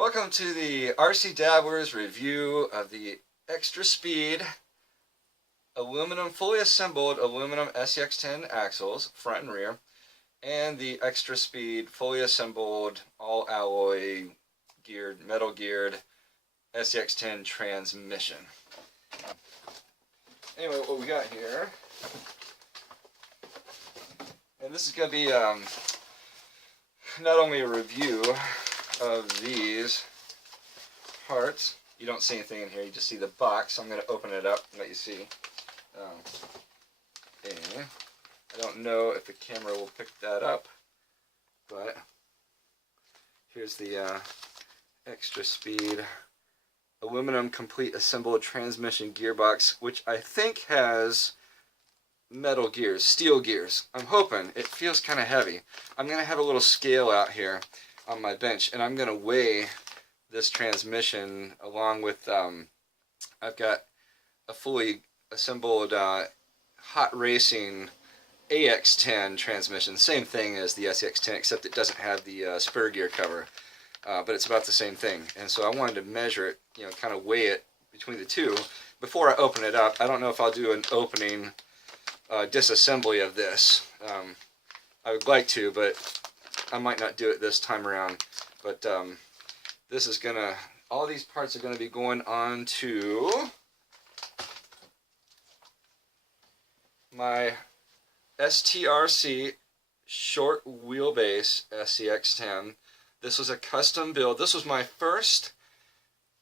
Welcome to the RC Dabbler's review of the Xtra Speed fully assembled aluminum SCX10 axles, front and rear, and the Xtra Speed fully assembled all alloy metal geared SCX10 transmission. Anyway, what we got here, and this is going to be not only a review of these parts. You don't see anything in here, you just see the box. I'm going to open it up and let you see. And I don't know if the camera will pick that up, but here's the Xtra Speed aluminum complete assembled transmission gearbox, which I think has metal gears, steel gears. I'm hoping. It feels kind of heavy. I'm going to have a little scale out here on my bench, and I'm going to weigh this transmission along with, I've got a fully assembled hot racing AX10 transmission, same thing as the SCX10, except it doesn't have the spur gear cover, but it's about the same thing. And so I wanted to measure it, kind of weigh it between the two before I open it up. I don't know if I'll do an opening disassembly of this. I would like to, but I might not do it this time around. But this is gonna, all these parts are gonna be going on to my STRC short wheelbase SCX10. This was a custom build. This was my first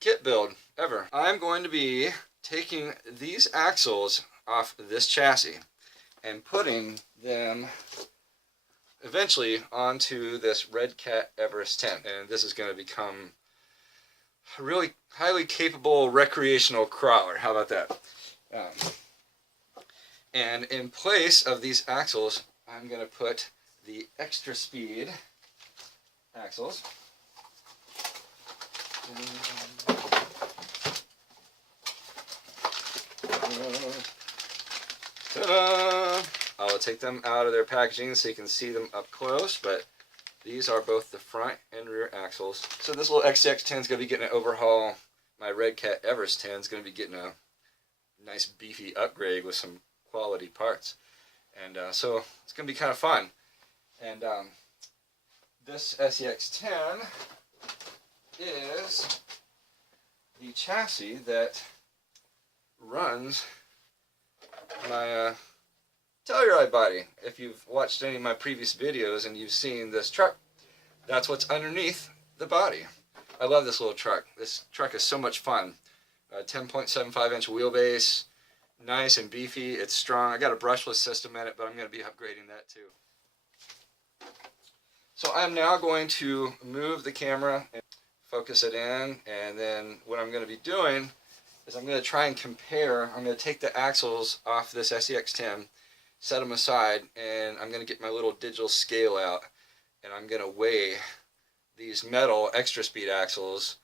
kit build ever. I'm going to be taking these axles off this chassis and putting them eventually onto this Red Cat Everest tent, and this is going to become a really highly capable recreational crawler. How about that? And in place of these axles, I'm going to put the Xtra Speed axles. Ta-da! I will take them out of their packaging so you can see them up close, but these are both the front and rear axles. So this little SCX10 is going to be getting an overhaul. My Red Cat Everest 10 is going to be getting a nice beefy upgrade with some quality parts. And so it's going to be kind of fun. And this SCX10 is the chassis that runs my Telluride body. If you've watched any of my previous videos and you've seen this truck, that's what's underneath the body. I love this little truck. This truck is so much fun. 10.75-inch wheelbase, nice and beefy. It's strong. I got a brushless system in it, but I'm going to be upgrading that too. So I'm now going to move the camera and focus it in, and then what I'm going to be doing is I'm going to try and compare. I'm going to take the axles off this SCX10, set them aside, and I'm going to get my little digital scale out, and I'm going to weigh these metal Xtra Speed axles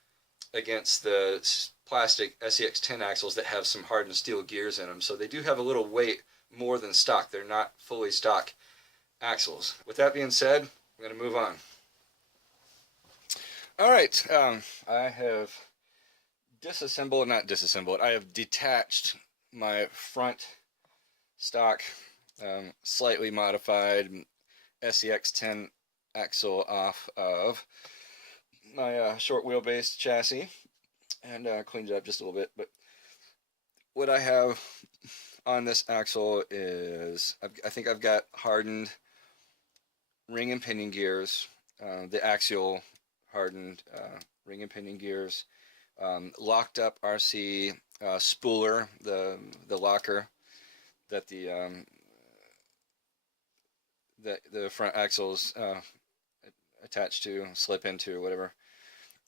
against the plastic SCX10 axles that have some hardened steel gears in them. So they do have a little weight more than stock. They're not fully stock axles. With that being said, I'm going to move on. Alright, I have I have detached my front stock slightly modified SCX10 axle off of my short wheelbase chassis and cleaned it up just a little bit. But what I have on this axle is I think I've got hardened ring and pinion gears, the axial hardened ring and pinion gears, locked up RC spooler, the locker that the front axles attached to, slip into, or whatever.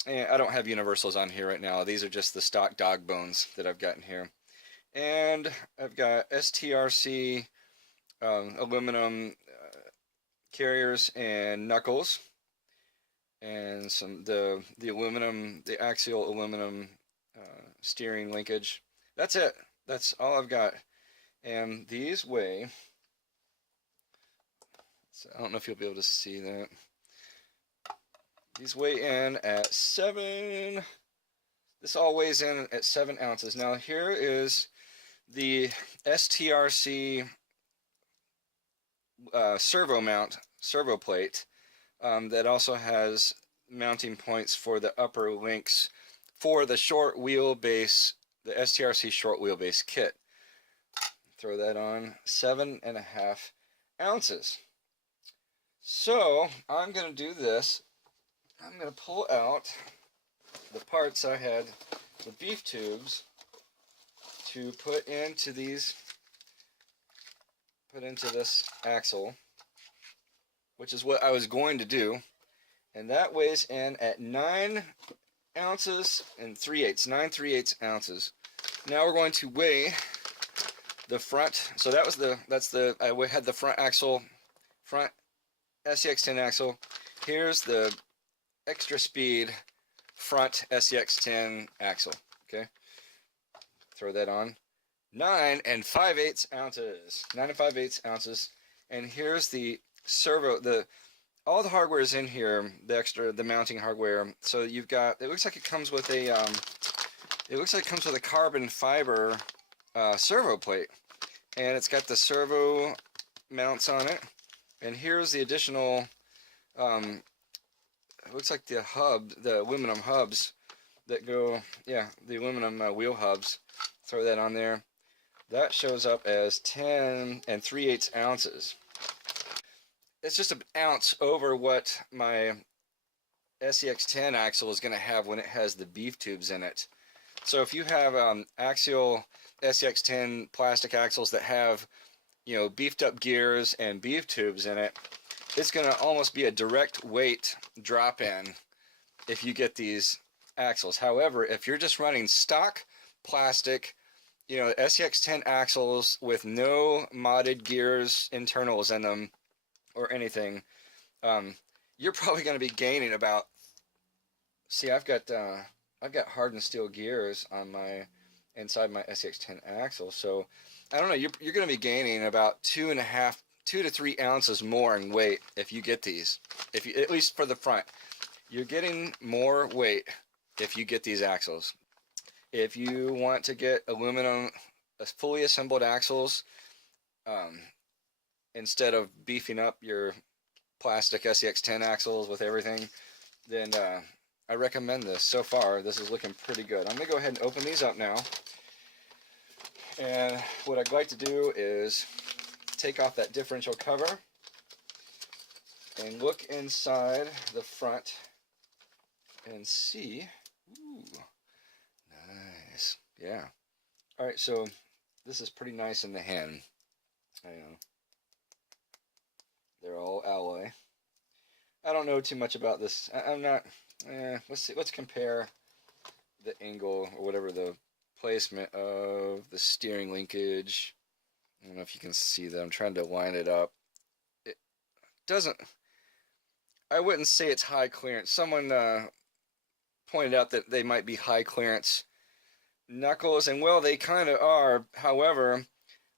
And I don't have universals on here right now. These are just the stock dog bones that I've got in here. And I've got STRC aluminum carriers and knuckles, and the axial aluminum steering linkage. That's it. That's all I've got. And these weigh, so I don't know if you'll be able to see that. These weigh in at 7. This all weighs in at 7 ounces. Now here is the STRC servo plate that also has mounting points for the upper links for the short wheelbase, the STRC short wheelbase kit. Throw that on, 7.5 ounces. So I'm going to do this. I'm going to pull out the parts I had, the beef tubes, to put into this axle, which is what I was going to do, and that weighs in at 9 ounces and 3/8, 9 3/8 ounces. Now we're going to weigh the front. So I had the front axle, front SCX10 axle. Here's the Xtra Speed front SCX10 axle. Okay, throw that on. 9 5/8 ounces. 9 5/8 ounces. And here's the servo. All the hardware is in here. The mounting hardware. So you've got. It looks like it comes with a. It looks like it comes with a carbon fiber servo plate, and it's got the servo mounts on it. And here's the additional. It looks like the aluminum hubs that go. Yeah, the aluminum wheel hubs. Throw that on there. That shows up as 10 3/8 ounces. It's just an ounce over what my SCX10 axle is going to have when it has the beef tubes in it. So if you have axial SCX10 plastic axles that have, beefed up gears and beef tubes in it, it's going to almost be a direct weight drop in if you get these axles. However, if you're just running stock plastic, SCX10 axles with no modded gears internals in them or anything, you're probably going to be gaining about. See, I've got hardened steel gears on inside my SCX10 axle, so I don't know. You're going to be gaining about 2 to 3 ounces more in weight if you get these. At least for the front, you're getting more weight if you get these axles. If you want to get aluminum, fully assembled axles, instead of beefing up your plastic SCX10 axles with everything, then I recommend this. So far, this is looking pretty good. I'm going to go ahead and open these up now. And what I'd like to do is take off that differential cover and look inside the front and see. Ooh. Nice. Yeah. Alright, so this is pretty nice in the hand. I know. They're all alloy. I don't know too much about this. I'm not. Let's see. Let's compare the angle or whatever the placement of the steering linkage. I don't know if you can see that. I'm trying to line it up. It doesn't. I wouldn't say it's high clearance. Someone pointed out that they might be high clearance knuckles, and well, they kind of are. However,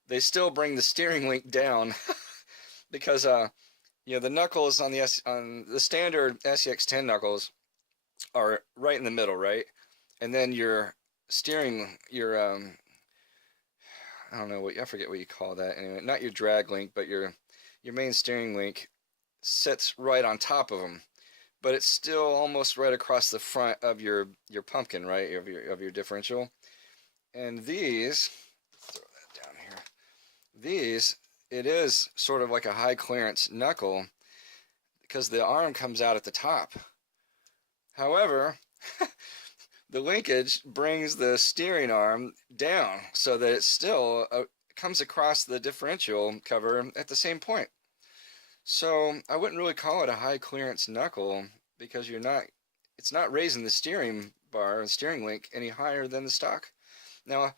they still bring the steering link down because the knuckles on the standard SCX10 knuckles are right in the middle, right? And then your steering, I don't know I forget what you call that. Anyway, not your drag link, but your main steering link sits right on top of them. But it's still almost right across the front of your pumpkin, right? Of your differential. And these, throw that down here. These, it is sort of like a high clearance knuckle because the arm comes out at the top. However, the linkage brings the steering arm down so that it still comes across the differential cover at the same point. So I wouldn't really call it a high clearance knuckle because it's not raising the steering bar and steering link any higher than the stock. Now,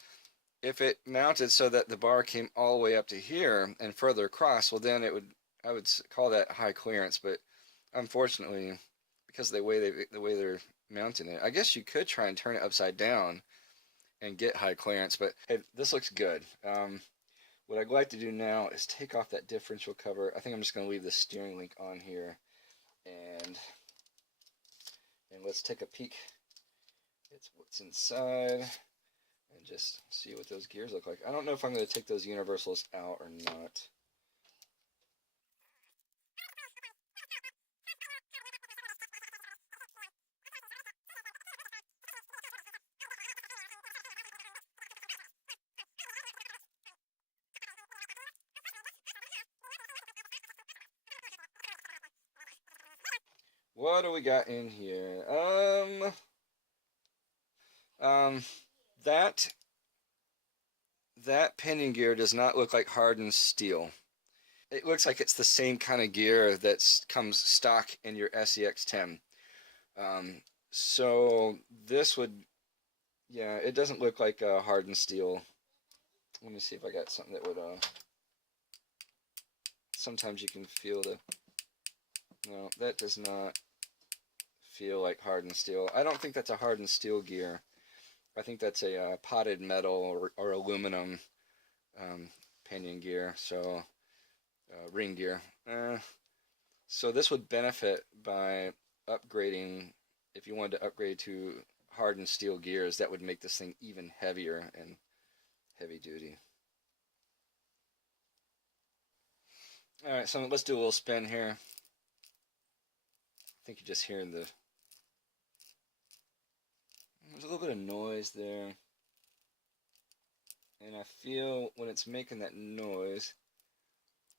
if it mounted so that the bar came all the way up to here and further across, well then I would call that high clearance. But unfortunately, because of the way they're mounting it, I guess you could try and turn it upside down and get high clearance. But hey, this looks good. What I'd like to do now is take off that differential cover. I think I'm just going to leave the steering link on here. And And let's take a peek at what's inside and just see what those gears look like. I don't know if I'm going to take those universals out or not. What do we got in here? That pinion gear does not look like hardened steel. It looks like it's the same kind of gear that comes stock in your SCX10. So this would, yeah, it doesn't look like hardened steel. Let me see if I got something that would, sometimes you can feel the, no, that does not feel like hardened steel. I don't think that's a hardened steel gear. I think that's a potted metal or aluminum pinion gear, so ring gear. So this would benefit by upgrading. If you wanted to upgrade to hardened steel gears, that would make this thing even heavier and heavy duty. Alright, so let's do a little spin here. I think you're just hearing there's a little bit of noise there. And I feel when it's making that noise,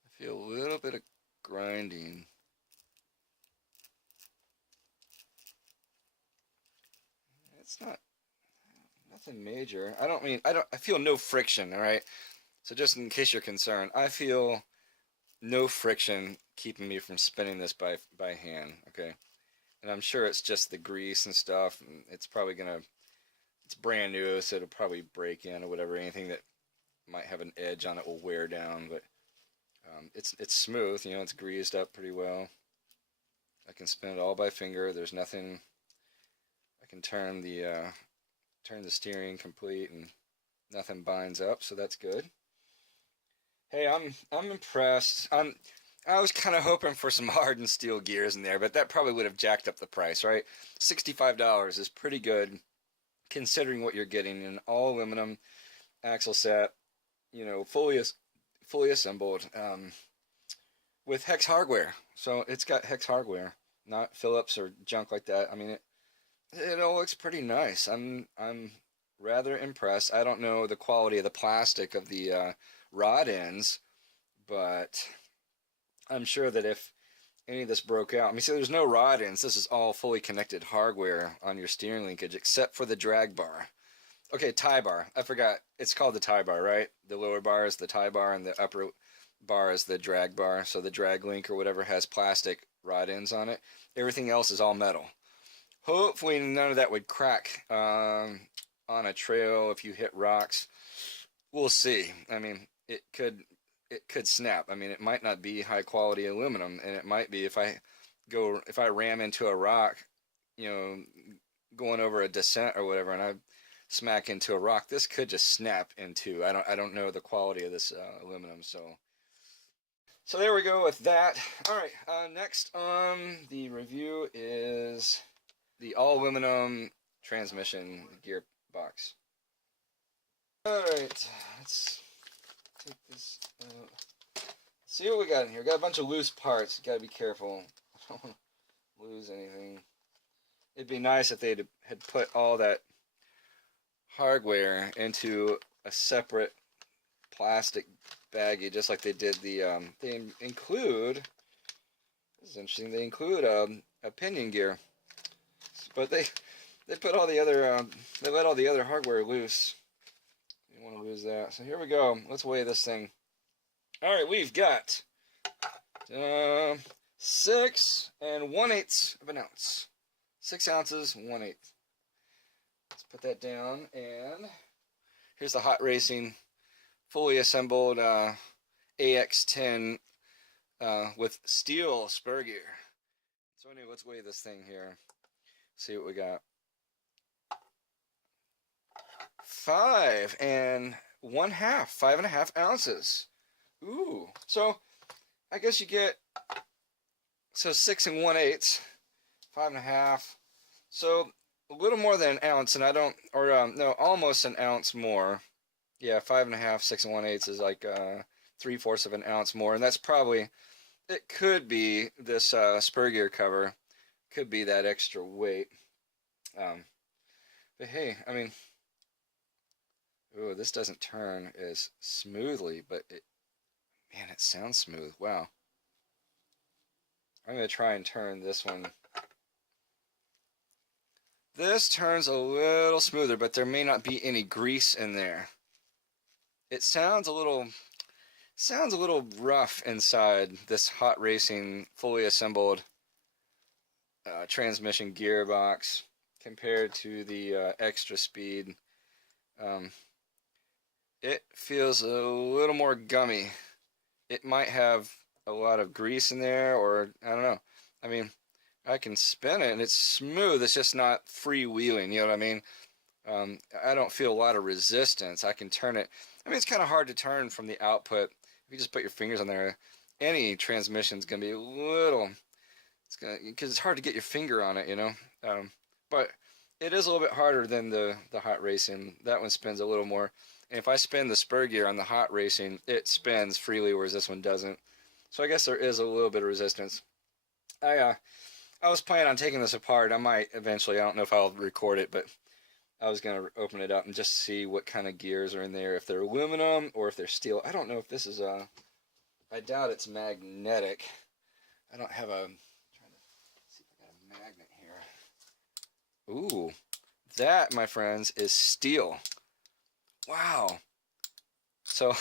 I feel a little bit of grinding. It's nothing major. I feel no friction, all right? So just in case you're concerned, I feel no friction keeping me from spinning this by hand, okay? And I'm sure it's just the grease and stuff, and it's probably it's brand new, so it'll probably break in or whatever. Anything that might have an edge on it will wear down, but it's smooth, you know, it's greased up pretty well. I can spin it all by finger. There's nothing. I can turn the steering complete, and nothing binds up, so that's good. Hey, I'm impressed. I was kind of hoping for some hardened steel gears in there, but that probably would have jacked up the price, right? $65 is pretty good considering what you're getting: an all aluminum axle set, you know, fully assembled, with hex hardware. So it's got hex hardware, not Phillips or junk like that. I mean, it all looks pretty nice. I'm rather impressed. I don't know the quality of the plastic of the rod ends, but I'm sure that if any of this broke out, I mean, see, there's no rod ends. This is all fully connected hardware on your steering linkage, except for the drag bar. Okay, tie bar. I forgot. It's called the tie bar, right? The lower bar is the tie bar, and the upper bar is the drag bar. So the drag link or whatever has plastic rod ends on it. Everything else is all metal. Hopefully none of that would crack on a trail if you hit rocks. We'll see. I mean, it could snap. I mean, it might not be high quality aluminum, and it might be if I ram into a rock, you know, going over a descent or whatever, and I smack into a rock, this could just snap in two. I don't know the quality of this aluminum, so there we go with that. All right, next on the review is the all aluminum transmission gearbox. All right, let's take this out. See what we got in here. Got a bunch of loose parts. Got to be careful. I don't want to lose anything. It'd be nice if they had put all that hardware into a separate plastic baggie, just like they did the. They include. This is interesting. They include a pinion gear, but they put all the other. They let all the other hardware loose. You don't want to lose that. So here we go. Let's weigh this thing. All right, we've got 6 1/8 of an ounce. 6 ounces, 1/8. Let's put that down, and here's the Hot Racing fully assembled AX10 with steel spur gear. So anyway, let's weigh this thing here. See what we got. 5.5 ounces. Ooh, so I guess you get 6 1/8, 5.5. So a little more than an ounce, and I don't, or no, almost an ounce more. Yeah, 5.5, 6 1/8 is like 3/4 of an ounce more, and that's probably, it could be this spur gear cover, could be that extra weight. But hey, I mean, ooh, this doesn't turn as smoothly, but man, it sounds smooth. Wow. I'm gonna try and turn this one. This turns a little smoother, but there may not be any grease in there. It sounds a little rough inside this hot racing fully assembled transmission gearbox compared to the Xtra Speed. It feels a little more gummy. It might have a lot of grease in there, or I don't know. I mean, I can spin it and it's smooth. It's just not freewheeling. You know what I mean? I don't feel a lot of resistance. I can turn it. I mean, it's kind of hard to turn from the output. If you just put your fingers on there, any transmission's gonna be a little. It's gonna, because it's hard to get your finger on it, you know. But it is a little bit harder than the hot racing. That one spins a little more. And if I spin the spur gear on the hot racing, it spins freely, whereas this one doesn't. So I guess there is a little bit of resistance. I was planning on taking this apart. I might eventually. I don't know if I'll record it, but I was gonna open it up and just see what kind of gears are in there. If they're aluminum or if they're steel. I don't know if this is I doubt it's magnetic. I don't have a. I'm trying to see if I got a magnet here. Ooh, that, my friends, is steel. Wow. So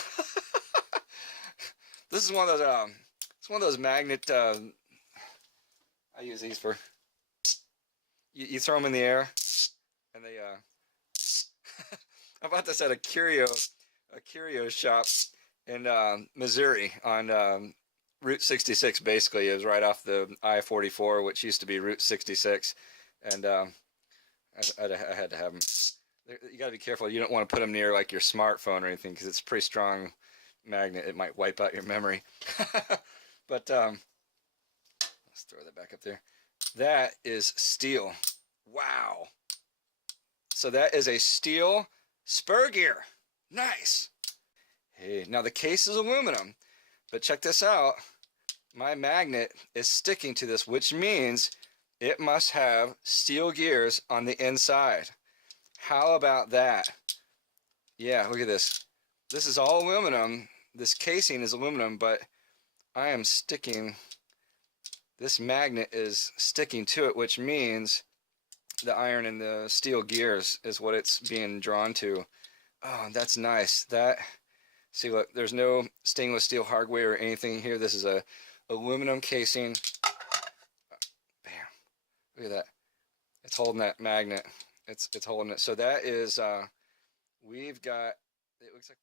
this is one of those. It's one of those magnet. I use these for. You throw them in the air, and they. I bought this at a curio shop in Missouri on Route 66. Basically, it was right off the I-44, which used to be Route 66, and I had to have them. You got to be careful. You don't want to put them near like your smartphone or anything because it's a pretty strong magnet. It might wipe out your memory. But let's throw that back up there. That is steel. Wow. So that is a steel spur gear. Nice. Hey, now the case is aluminum, but check this out. My magnet is sticking to this, which means it must have steel gears on the inside. How about that? Yeah, look at this. This is all aluminum. This casing is aluminum, but I am sticking, this magnet is sticking to it, which means the iron and the steel gears is what it's being drawn to. Oh, that's nice. That, see, look, there's no stainless steel hardware or anything here. This is a aluminum casing. Bam. Look at that. It's holding that magnet. It's holding it. So that is, we've got, it looks like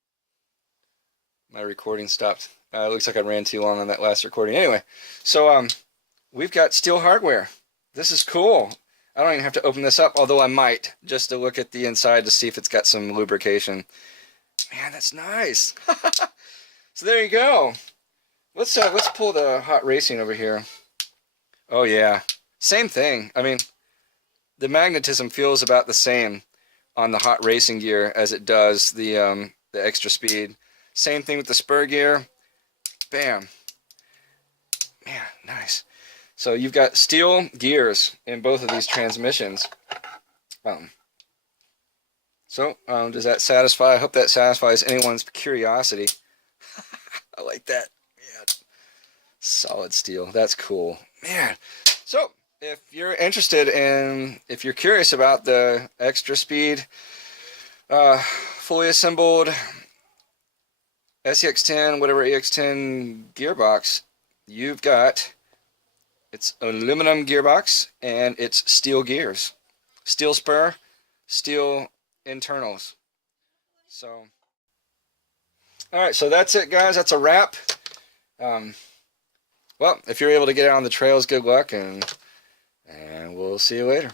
my recording stopped. It looks like I ran too long on that last recording. Anyway, so we've got steel hardware. This is cool. I don't even have to open this up, although I might, just to look at the inside to see if it's got some lubrication. Man, that's nice. So there you go. Let's pull the hot racing over here. Oh yeah, same thing. I mean, the magnetism feels about the same on the hot racing gear as it does the Xtra Speed. Same thing with the spur gear. Bam. Man, nice. So you've got steel gears in both of these transmissions. Does that satisfy? I hope that satisfies anyone's curiosity. I like that. Yeah. Solid steel. That's cool. Man. So if you're interested in, if you're curious about the Xtra Speed fully assembled SCX10, whatever EX10 gearbox, you've got, it's aluminum gearbox and it's steel gears, steel spur, steel internals. So, all right, so that's it, guys. That's a wrap. Well, if you're able to get out on the trails, good luck, and we'll see you later.